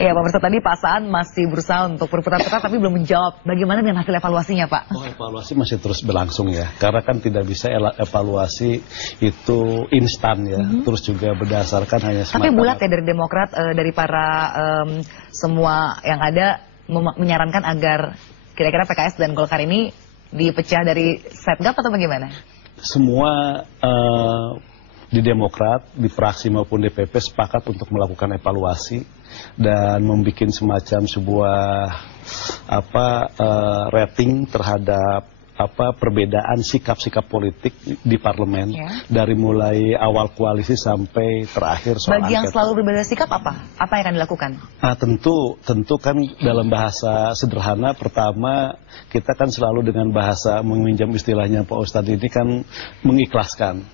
Ya, Pak Pemirsa, tadi Pak Saan masih berusaha untuk berputar-putar tapi belum menjawab. Bagaimana dengan hasil evaluasinya, Pak? Oh, evaluasi masih terus berlangsung ya. Karena kan tidak bisa evaluasi itu instan ya. Terus juga berdasarkan hanya semata. Tapi bulat ya dari Demokrat, dari para semua yang ada menyarankan agar kira-kira PKS dan Golkar ini dipecah dari Setgap atau bagaimana? Semua di Demokrat, di fraksi maupun DPP sepakat untuk melakukan evaluasi dan membuat semacam sebuah rating terhadap perbedaan sikap-sikap politik di parlemen dari mulai awal koalisi sampai terakhir soal bagi yang selalu berbeda sikap apa yang akan dilakukan? Nah, tentu kan dalam bahasa sederhana, pertama kita kan selalu dengan bahasa meminjam istilahnya Pak Ustadz ini kan mengikhlaskan.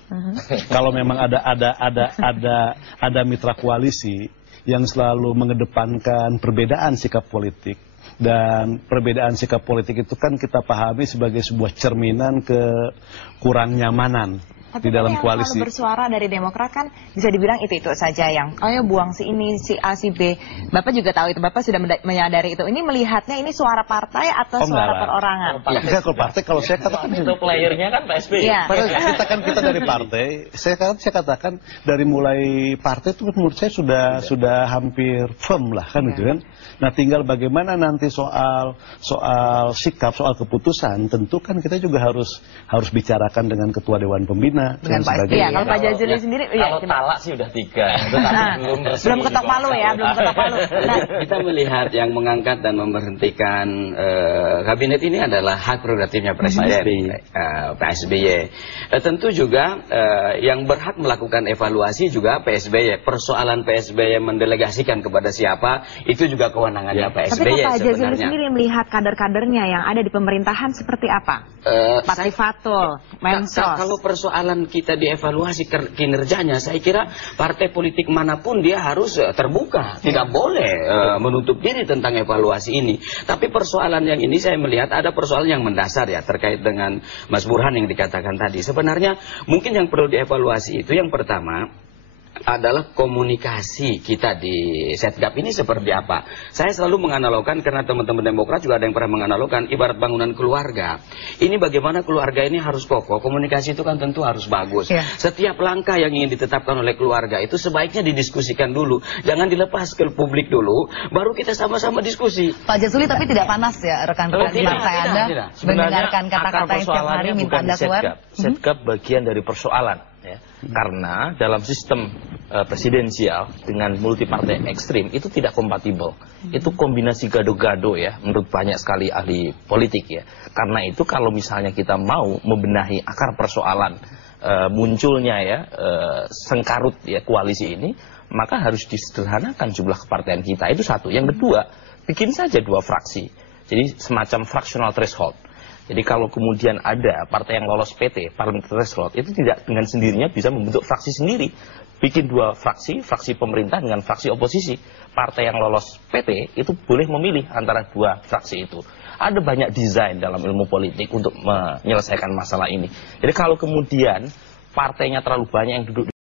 Kalau memang ada mitra koalisi yang selalu mengedepankan perbedaan sikap politik. Dan perbedaan sikap politik itu kan kita pahami sebagai sebuah cerminan kurang nyamanan di dalam koalisi. Tapi yang bersuara dari Demokrat kan bisa dibilang itu saja yang ayo buang si ini, si A, si B. Bapak juga tahu itu, Bapak sudah menyadari itu. Ini melihatnya ini suara partai atau suara perorangan? Ya, kalau partai, kalau saya katakan itu playernya kan Pak SBY. Ya. Kita dari partai, saya katakan dari mulai partai itu menurut saya sudah hampir firm lah kan gitu kan. Nah, tinggal bagaimana nanti soal sikap, soal keputusan, tentu kan kita juga harus bicarakan dengan Ketua Dewan Pembina dengan dan sebagainya. Iya, kalau Pak Jazuli sendiri, kalau talak sih udah 3, belum ketok palu ya, belum ketok palu. Nah, kita melihat yang mengangkat dan memberhentikan kabinet ini adalah hak prerogatifnya Presiden Pak SBY. Tentu juga yang berhak melakukan evaluasi juga Pak SBY. Persoalan Pak SBY mendelegasikan kepada siapa itu juga kewenangannya Pak SBY. Tapi Pak Jazuli sebenarnya sendiri melihat kader-kadernya yang ada di pemerintahan seperti apa? Pak Tifatul, Mensos. Kalau persoalan kita dievaluasi kinerjanya, saya kira partai politik manapun dia harus terbuka, tidak boleh menutup diri tentang evaluasi ini. Tapi persoalan yang ini saya melihat ada persoalan yang mendasar ya terkait dengan Mas Burhan yang dikatakan tadi. Sebenarnya mungkin yang perlu dievaluasi itu yang pertama adalah komunikasi kita di Setgap ini seperti apa. Saya selalu menganalogkan, karena teman-teman Demokrat juga ada yang pernah menganalogkan, ibarat bangunan keluarga. Ini bagaimana keluarga ini harus kokoh, komunikasi itu kan tentu harus bagus. Setiap langkah yang ingin ditetapkan oleh keluarga itu sebaiknya didiskusikan dulu. Jangan dilepas ke publik dulu, baru kita sama-sama diskusi. Pak Jazuli, tapi tidak panas ya rekan-rekan partai Anda mendengarkan kata-kata yang setiap hari minta Anda keluar? Setgap bagian dari persoalan. Ya. Karena dalam sistem presidensial dengan multipartai ekstrim itu tidak kompatibel. Itu kombinasi gado-gado ya, menurut banyak sekali ahli politik ya. Karena itu kalau misalnya kita mau membenahi akar persoalan munculnya ya sengkarut ya koalisi ini, maka harus disederhanakan jumlah kepartaian kita. Itu satu. Yang kedua, bikin saja 2 fraksi. Jadi semacam fractional threshold. Jadi kalau kemudian ada partai yang lolos PT, parliamentary threshold, itu tidak dengan sendirinya bisa membentuk fraksi sendiri. Bikin 2 fraksi, fraksi pemerintah dengan fraksi oposisi. Partai yang lolos PT itu boleh memilih antara 2 fraksi itu. Ada banyak desain dalam ilmu politik untuk menyelesaikan masalah ini. Jadi kalau kemudian partainya terlalu banyak yang duduk